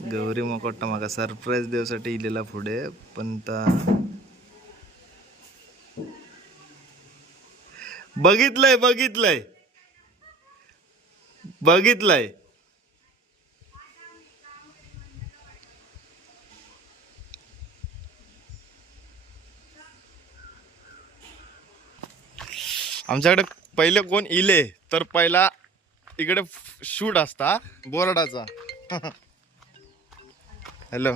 गौरी मोकोट्टा म्हाका सरप्राईज देवसाठी इलेला फुडे पण बघितलंय बघितलंय. बघितलंय. आमच्याकडे पहिले कोण इले तर पहिला इकडे शूट असता बोर्डाचा. हॅलो.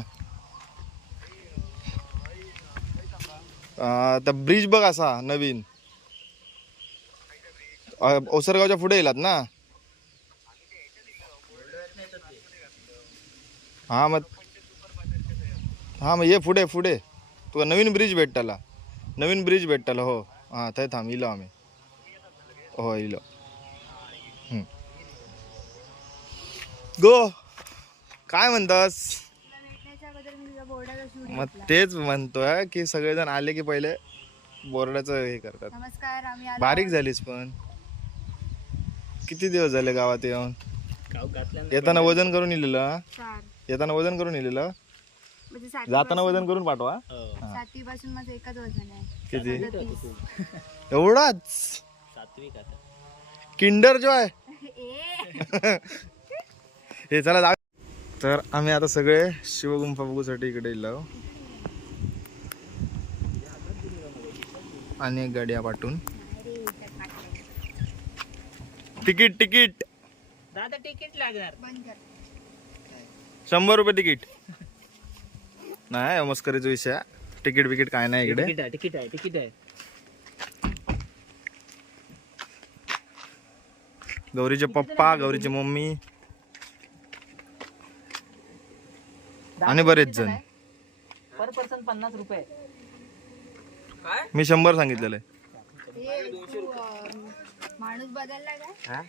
आता ब्रिज बघ असा नवीन. ओसरगावच्या पुढे येलात ना? हा मग हा मग ये पुढे पुढे. तुका नवीन ब्रिज भेटताला. नवीन ब्रिज भेटताला हो. हा थंय थांब इलो आम्ही. हो इलो. गो काय म्हणतास? मग तेच म्हणतोय की सगळेजण आले की पहिले बोर्डाचं हे करतात. नमस्कार आम्ही आलो. बारीक झालीस पण. किती दिवस झाले गावात येऊन? गाव घातल्या येताना वजन करून इलेलं? हा? चार. येताना वजन करून इलेलं? म्हणजे जाताना वजन करून पाठवा. सातवी पासून माझं एकच वजन आहे. किती. एवढाच? आता. Kinder Joy. ए. हे चला जा तर आम्ही आता सगळे शिवगुंफा बघूसाठी इकडे येलो आणि एक गाडी पाठवून. Ticket ticket. दादा तिकीट लागणार. शंभर रुपये तिकीट. नाही मस्करीचा विषय. तिकीट बिकीट काय नाही इकडे. तिकीट आहे तिकीट आहे. गौरीचे पप्पा गौरीची मम्मी. आणि बरेच जण. पर पर्सन पन्नास रुपये मी शंभर सांगितलेलं आहे. माणूस बदलला काय? हा?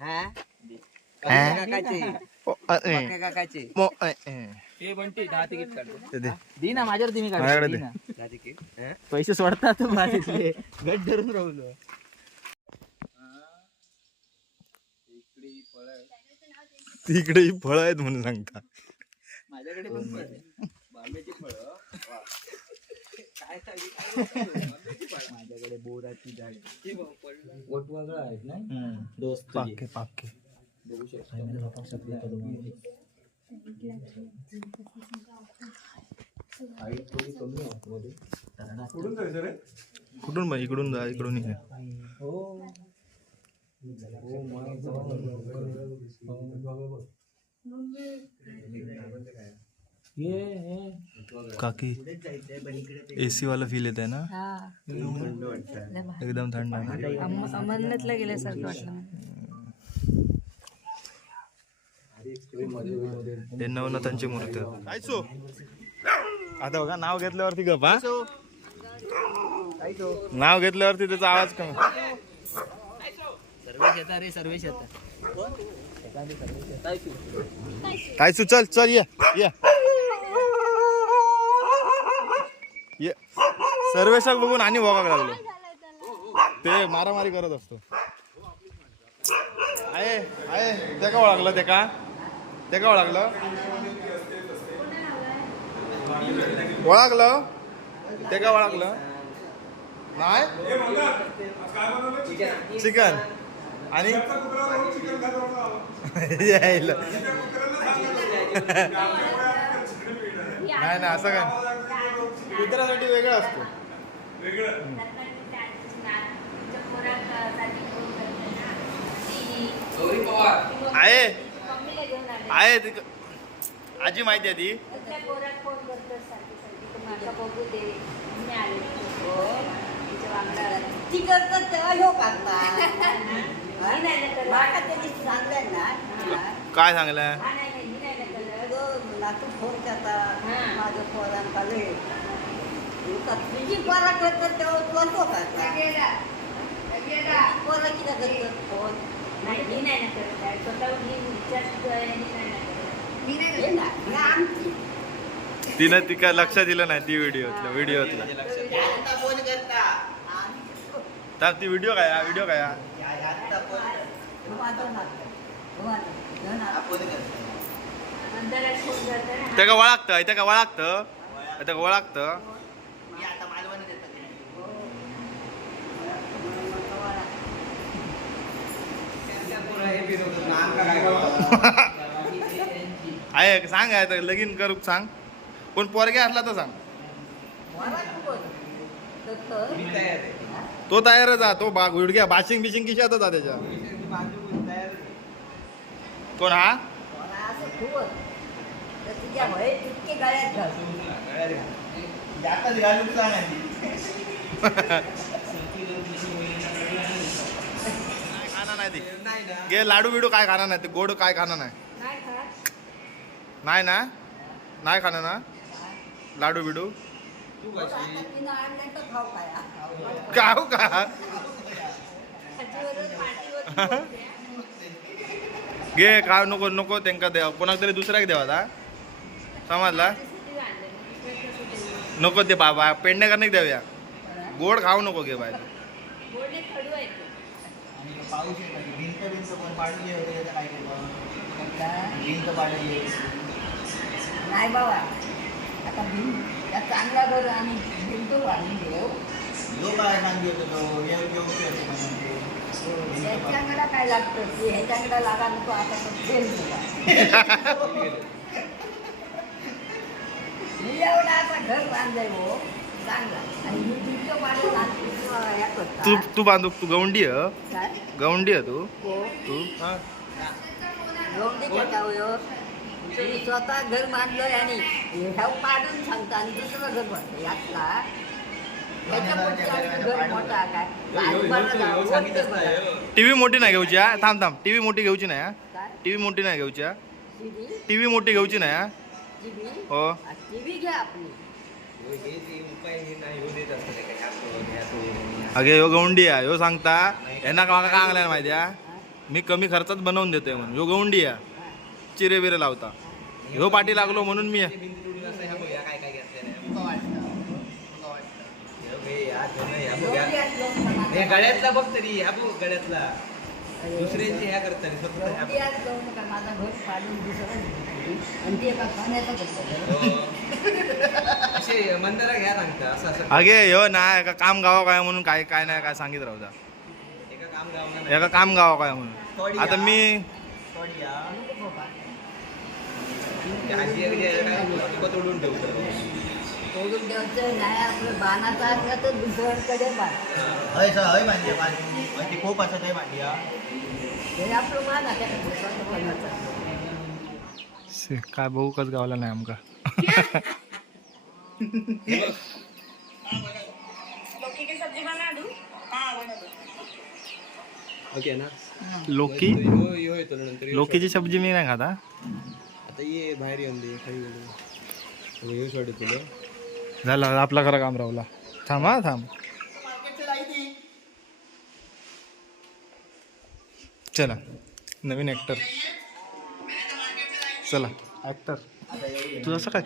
हा? ओ, अ, ए. मो, अ, ए. ते बंटी दहा तिकीट काढतो ते दे. दी ना माझ्यावर तुम्ही माझ्याकडे पैसे सोडतात माझे गट धरून राहुलो तिकडे ही फळं आहेत म्हणून सांगता. माझ्याकडे पण फळ आहे. बांब्याची फळं. माझ्याकडे बोराची झाड आहेत. ना? दोस्त. पाके पाके. बघू शकतो. हाईट थोडी कमी आहे आतमध्ये. तरणाची. कुठून बघ इकडून जा इकडून ये हो. काकी एसी वाला फील येत आहे ना एकदम थंड आहे. अमरनाथला गेल्यासारखं वाटलं हे नवनाथांची मूर्ती. आता बघा नाव घेतल्यावरती गप नाव घेतल्यावरती त्याचा आवाज कमी. सर्वेश येता रे सर्वेश येता काय सु चल चल ये ये. ये. सर्वेशक बघून आणि भोगाक लागलो. ते मारामारी करत असतो. आहे आहे. ते का ओळखलं ते का? ते का ओळखलं? ओळखलं? ते का ओळखलं? नाही? चिकन. आणि यायला. नाही नाही असं काय? कुत्र्यासाठी वेगळं असतो. आहे. आहे ती- आजी माहिती आहे ती. ती करतात तेव्हा ह्यो करतात काय सांगलं फोन करता माझं पोरांका लय तुझी पोरा करतात तेव्हा कोणतो करता पोरा किती करतात फोन हे ना हे आमची तिनं ती काय लक्ष दिलं नाही ती व्हिडिओतला व्हिडिओतला. आता फोन करता तर ती व्हिडिओ काय व्हिडिओ काय ना तेका वळखतं तेका वळखतं तेका वळखतं आहे सांग आहे तर लगीन करूक सांग. कोण पोरगे असला तर सांग मला नको. तर तर. हा? तो तयारच आहे तो बा गुडघ्या बाशिंग बिशिंग किशातच आहे त्याच्या? कोण हा? नाही ते. गे लाडू बिडू काय खाणार नाही ते गोड काय खाणार नाही. नाही ना? नाही खाणार ना? लाडू बिडू? आता खाऊ का? घे खाऊ नको नको त्यांका द्या. कोणाक तरी दुसऱ्याक द्यावा आता. समजला? नको ते बाबा पेंड्या नाही द्याव्या गोड खाऊ नको घे बाय पाऊस भिंत भिंत पण पाडली होते काय केलं भिंत पाडली नाही बाबा. आता भिंत या चांगल्या घर आणि भिंत वाढून जो काय तो ते. लागतं ते ह्याच्याकडे लागा नको आता तो फेल तुला मी एवढा आता घर बांधलंय हो चांगला आणि मी ह्या करता. तू तू बांधू तू गवंडी आहे काय? गवंडी आहे तू हो. तू हा. गवंडीच्या टावयावर तुम्ही स्वतः घर बांधलंय आणि ह्या पाडून सांगता आणि दुसरं घर बांधलं यातला. टीव्ही मोठी नाही घेऊची हा? थांब थांब. टीव्ही मोठी घेऊची नाही हा? टीव्ही मोठी नाही घेऊची हा? टीव्ही? मोठी घेऊची नाही हा? हो. TV घ्या आपली. अगे ह्यो गवंडी आहे ह्यो सांगता. यांना सांगल्या माहिती आहे मी कमी खर्चात बनवून देतोय म्हणून. ह्यो गवंडी आहे. चिरे बिरे लावता. ह्यो पाठी लागलो म्हणून मी हे गळ्यातला बघ तरी ह्या बघ गळ्यातला. दुसऱ्यांची ह्या करतो. असे मंदिरा घ्या सांगता असं असं अगे ह्यो ना एका काम गावा काय म्हणून काय काय नाही काय सांगित राहता एका काम एका काम गावा काय म्हणून. आता मी. आजी तोडून ठेवतो सोडून द्यायचं नाही आपलं बाणाचं असलं तर दुसऱ्यांकडे बाण हय सर हय मांडली मांडली आणि ती खूप असं ते मांडली हा. हे आपलं मान आहे त्या दुसऱ्याचं बाणाचं. काय बघू कच गावला नाही आमका ओके ना लोकी हो लोकीची सब्जी मी नाही खाता आता ये बाहेर येऊन दे खाली तुला झालं आपला खरं काम राहुला थांब हा थांब. चला नवीन ऍक्टर चला ऍक्टर तू असं काय?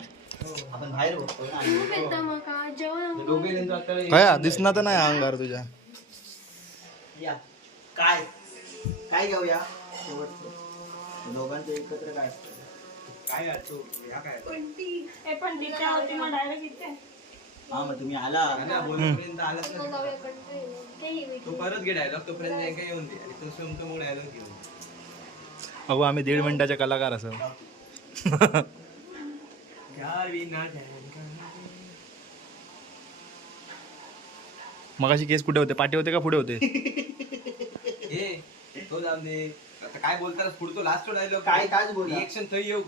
काय दिसणार तर नाही अंगार तुझ्या. या. काय? काय घेऊया? दोघांचं एकत्र काय? काय असतो? ह्या काय हा मग तुम्ही आला. ना बोलपर्यंत आलाच ना तू परत घे डायलॉग तोपर्यंत एकदा येऊन दे. आणि तो सोमतो मग डायलॉग घेऊन अगो आम्ही दीड मिनिटाचे कलाकार असं. घ्यावी ना मगाशी केस कुठे होते? पाठी होते का पुढे होते? हे तो जाऊन दे. काय बोलताना पुढतो लास्ट डायलॉग काय काच बोला. रिएक्शन थंय येऊ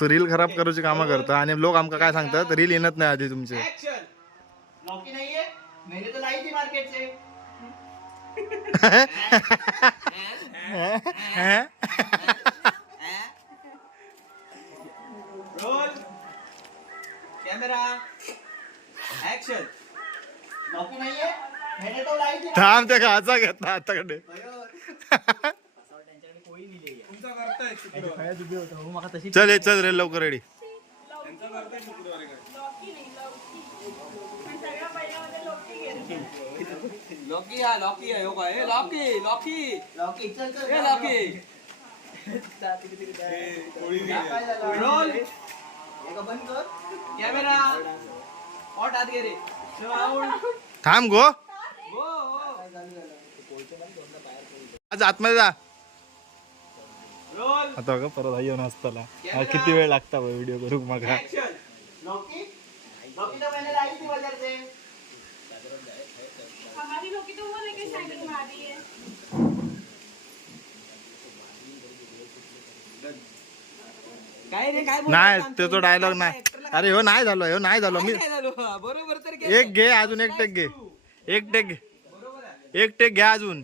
तो रील खराब करूची कामं करतो आणि लोक आमका काय सांगतात? रील येणत नाही आधी तुमचे. लौकी नाहीये. मेरे तो लाई थी मार्केट से रोल कॅमेरा ऍक्शन लौकी नाहीये. थांब त्या घाचा घेतला आताकडे तुमचा करताय चल ये, चल रे लवकर रेडी त्यांचा करताय शुक्रवारी काय लॉकी हा लॉकी आहे हो का? ए लॉकी लॉकी. लॉकी चल चल ए लॉकी. रोल. बंद कर? कॅमेरा. पॉट आत गे रे. थांब गो हो हो आज आतमध्ये जा. आता बघा परत आई येऊन असताना हा, किती वेळ लागता व्हिडिओ करू मग हा. है नाही तो तो? डायलॉग नाही. अरे हो नाही झालो हो नाही झालो. मी हा, बरोबर. एक घे अजून एक टेक घे. एक टेक घे. एक टेक घ्या अजून.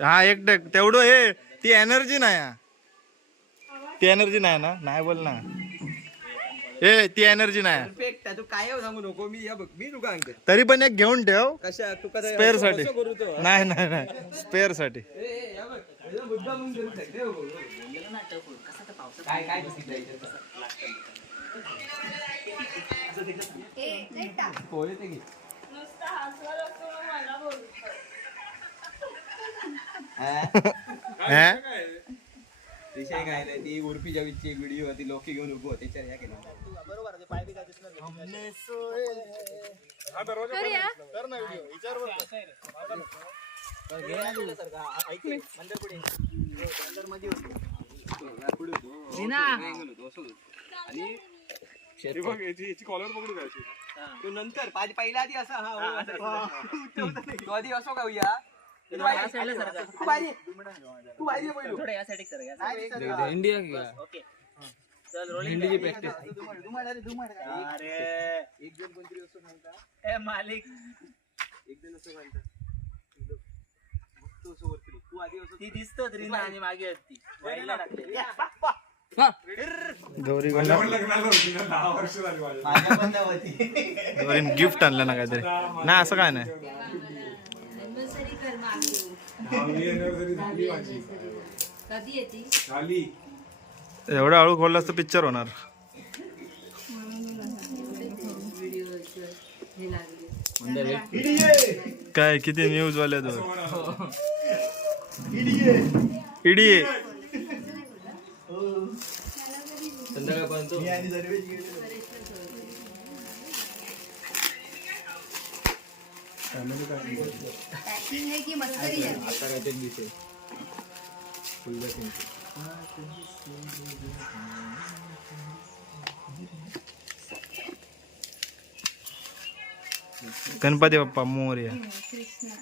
हा एक टेक तेवढं हे ती एनर्जी नाही. ती एनर्जी नाही ना नाही बोल ना ए ती एनर्जी नाही Perfect आहे. तू काय सांगू नको मी या बघ मी तुका अंकल तरी पण एक घेऊन ठेव कशा तुका ते स्पेअरसाठी असं करू तो. नाही नाही नाही स्पेअरसाठी ए, ए, या बघ. याचा मुद्दा म्हणून करू शकते. काय काय बघितलं याच्यात? पोहे ते घे. नुसता असतो मग मला बोलतो? विषय काय नाही ती उर्फी जावीदची एक व्हिडिओ होती लोकी घेऊन उभो त्याच्यावर केलं तू नंतर पाच- पहिल्या आधी असा हा, हो, असं. तू आधी असो का तू बाहेर- तू बाहेर ये. तू बाहेर ये पहिलं. हिंदीची प्रॅक्टिस एक जण कोणतरी असं म्हणता. मालिक. एक जण असं म्हणता. मग तो असं वरती बघ. तू आधी असं ती दिसतो रीना आणि मागे आहेत ती गौरी गौरी गिफ्ट आणलं ना काहीतरी. नाही असं काय नाही. कर मागू कधी येते एवढं हळू खोललास तर पिक्चर होणार. व्हिडिओ हे लागले. काय किती न्यूज वाले तो इडी संध्याकाळपर्यंत. पॅकिंग आहे की मस्करी आहे आता काय ते दिसेल गणपती बाप्पा मोर्या. कृष्णा.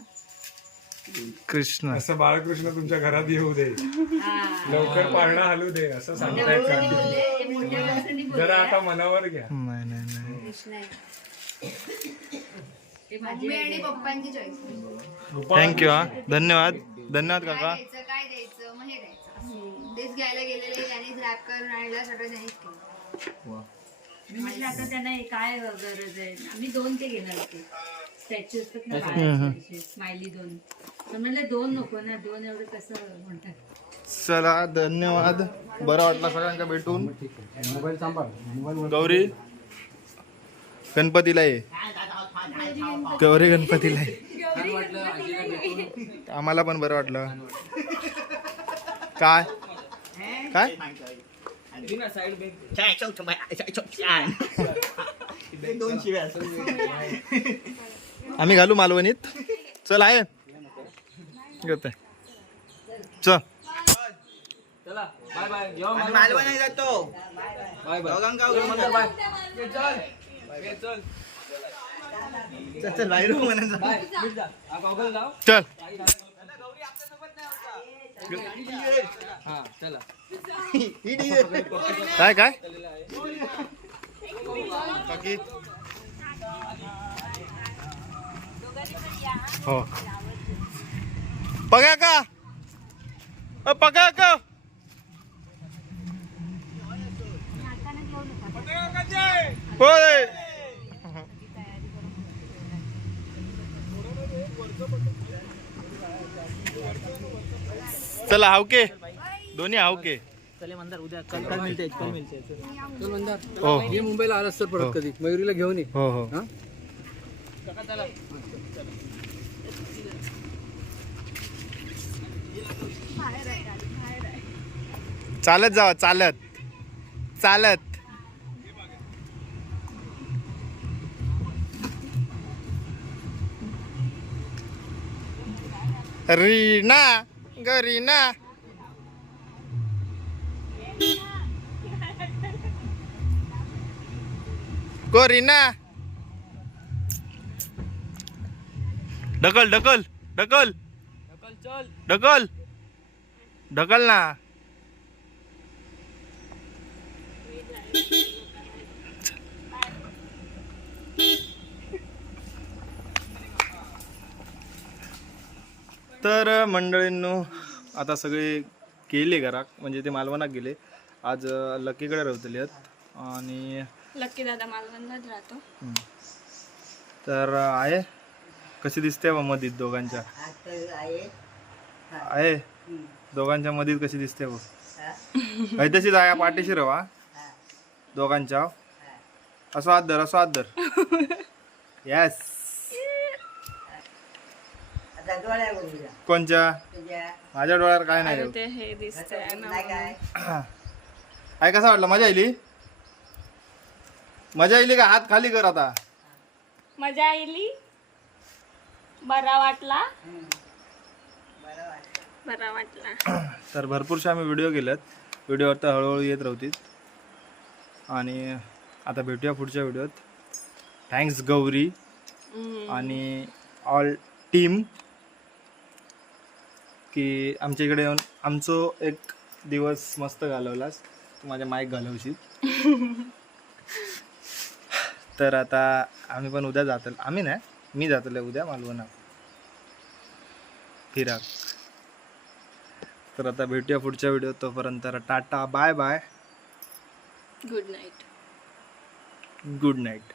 कृष्ण असं बाळकृष्ण तुमच्या घरात येऊ दे. लवकर पाळणा हलू दे असं सांगतायत का जरा आता मनावर घ्या. नाही नाही नाही. आणि पप्पांची चॉईस थँक्यू हा. धन्यवाद. धन्यवाद काय काका. द्यायचं काय द्यायचं? मग हे द्यायचं. तेच घ्यायला गेलेले त्यांनीच रॅप करून आणलं सगळं त्यांनीच केलं. मी म्हटलं आता त्यांना हे काय गरज आहे? आम्ही दोन ते घेणार होते. स्टॅच्यू असतात ना स्माइली दोन. म्हणलं दोन नको ना दोन एवढं कसं म्हणतात? चला धन्यवाद. बरं वाटलं सगळ्यांका भेटून. गौरी गणपतीला ये. गौरी गणपतीला आम्हाला पण बरं वाटलं. काय? काय? आम्ही घालू मालवणीत. चल आहे. घेते चल. मालवण जातो. चल चल बाहेर. हा चल. हा चला. काय काय? बाकी हो. पगा का? पगा का? होय. चला हावके. दोन्ही हावके. चले मंदार उद्या हो. हो, हो. मुंबईला आलास तर परत कधी? मयुरीला घेऊन ये. चालत जावा चालत. चालत. रीना ग रीना को रीना? ढकल ढकल ढकल. ढकल. ढकल ना. तर मंडळींनो आता सगळे गेले घरात म्हणजे ते मालवणात गेले. आज लकीकडे राहतले आहेत आणि लक्की दादा मालवणलाच राहतो. तर आहे. कशी दिसते बा मधीत दोघांच्या? आहे. आहे दोघांच्या मधीत कशी दिसते बघ. तशीच आहे पाठीशी रवा. दोघांच्या. असं हात धर असं हात धर. येस कोणच्या? माझ्या डोळ्यावर काय नाही ते हे दिसतंय काय. कसा वाटलं? मजा आली मजा आली का? हात खाली कर आता. मजा आली बरा वाटला? बरा वाटला. तर भरपूरशे आम्ही व्हिडिओ केलेत. व्हिडिओवर तर हळूहळू येत राहतील. आणि आता भेटूया पुढच्या व्हिडिओत. थँक्स गौरी. आणि ऑल टीम की आमच्या इकडे येऊन आमचो एक दिवस मस्त घालवलास. तू माझ्या माईक घालवशील. तर आता आम्ही पण उद्या जातल. आम्ही नाही मी जातले उद्या मालवणा फिराक. तर आता भेटूया पुढच्या व्हिडिओ तोपर्यंत. Tata bye bye good night good night